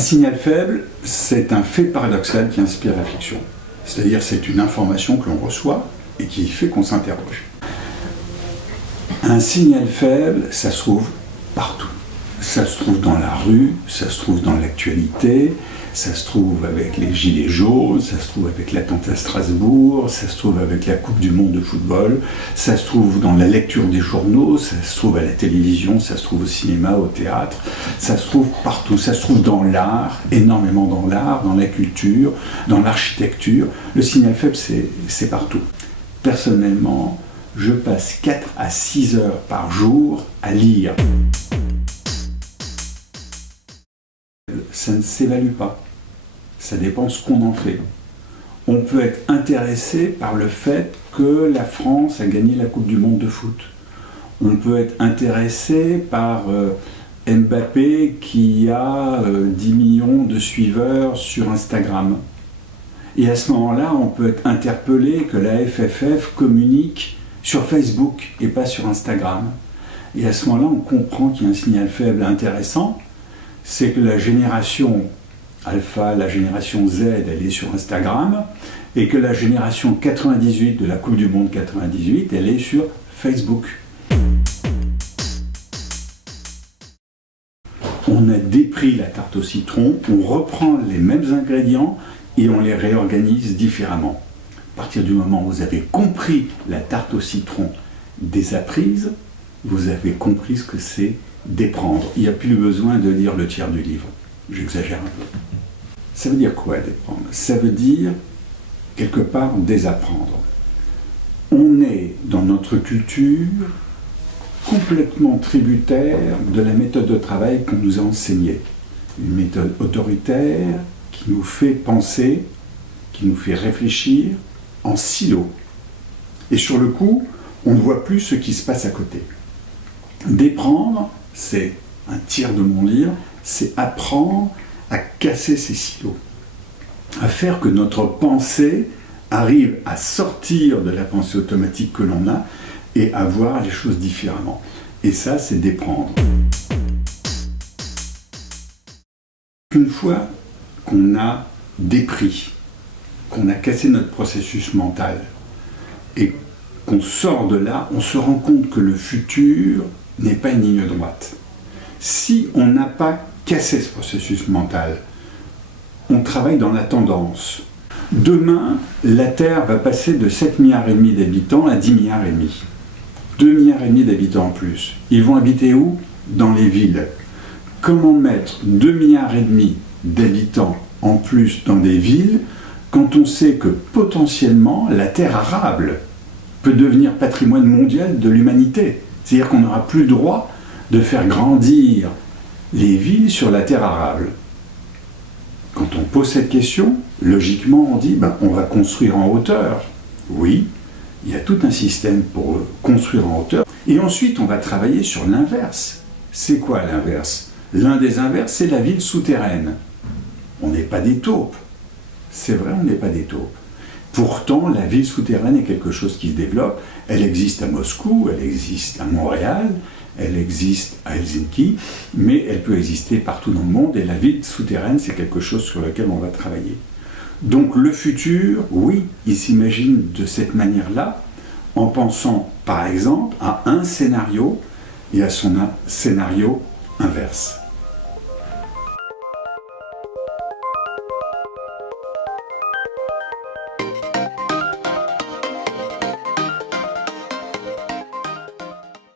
signal faible, c'est un fait paradoxal qui inspire réflexion. C'est-à-dire c'est une information que l'on reçoit et qui fait qu'on s'interroge. Un signal faible, ça se trouve partout. Ça se trouve dans la rue, ça se trouve dans l'actualité, ça se trouve avec les gilets jaunes, ça se trouve avec l'attentat à Strasbourg, ça se trouve avec la Coupe du Monde de football, ça se trouve dans la lecture des journaux, ça se trouve à la télévision, ça se trouve au cinéma, au théâtre, ça se trouve partout, ça se trouve dans l'art, énormément dans l'art, dans la culture, dans l'architecture. Le signal faible, c'est partout. Personnellement, je passe 4 à 6 heures par jour à lire. Ça ne s'évalue pas. Ça dépend ce qu'on en fait. On peut être intéressé par le fait que la France a gagné la Coupe du Monde de foot. On peut être intéressé par Mbappé qui a 10 millions de suiveurs sur Instagram. Et à ce moment-là, on peut être interpellé que la FFF communique sur Facebook et pas sur Instagram. Et à ce moment-là, on comprend qu'il y a un signal faible intéressant. C'est que la génération alpha, la génération Z, elle est sur Instagram, et que la génération 98 de la Coupe du Monde 98, elle est sur Facebook. On a dépris la tarte au citron, on reprend les mêmes ingrédients et on les réorganise différemment. À partir du moment où vous avez compris la tarte au citron désaprise, vous avez compris ce que c'est déprendre. Il n'y a plus besoin de lire le tiers du livre. J'exagère un peu. Ça veut dire quoi, déprendre? Ça veut dire, quelque part, désapprendre. On est, dans notre culture, complètement tributaire de la méthode de travail qu'on nous a enseignée. Une méthode autoritaire qui nous fait penser, qui nous fait réfléchir en silo. Et sur le coup, on ne voit plus ce qui se passe à côté. Déprendre, c'est un tiers de mon livre, c'est apprendre à casser ces silos, à faire que notre pensée arrive à sortir de la pensée automatique que l'on a et à voir les choses différemment. Et ça, c'est déprendre. Une fois qu'on a dépris, qu'on a cassé notre processus mental et qu'on sort de là, on se rend compte que le futur n'est pas une ligne droite. Si on n'a pas cassé ce processus mental, on travaille dans la tendance. Demain, la Terre va passer de 7,5 milliards d'habitants à 10,5 milliards. 2,5 milliards d'habitants en plus. Ils vont habiter où? Dans les villes. Comment mettre 2,5 milliards d'habitants en plus dans des villes quand on sait que potentiellement la terre arable peut devenir patrimoine mondial de l'humanité? C'est-à-dire qu'on n'aura plus le droit de faire grandir les villes sur la terre arable. Quand on pose cette question, logiquement on dit on va construire en hauteur. Oui, il y a tout un système pour construire en hauteur. Et ensuite on va travailler sur l'inverse. C'est quoi l'inverse? L'un des inverses, c'est la ville souterraine. On n'est pas des taupes. C'est vrai, on n'est pas des taupes. Pourtant, la ville souterraine est quelque chose qui se développe. Elle existe à Moscou, elle existe à Montréal, elle existe à Helsinki, mais elle peut exister partout dans le monde. Et la ville souterraine, c'est quelque chose sur lequel on va travailler. Donc le futur, oui, il s'imagine de cette manière-là, en pensant par exemple à un scénario et à son scénario inverse.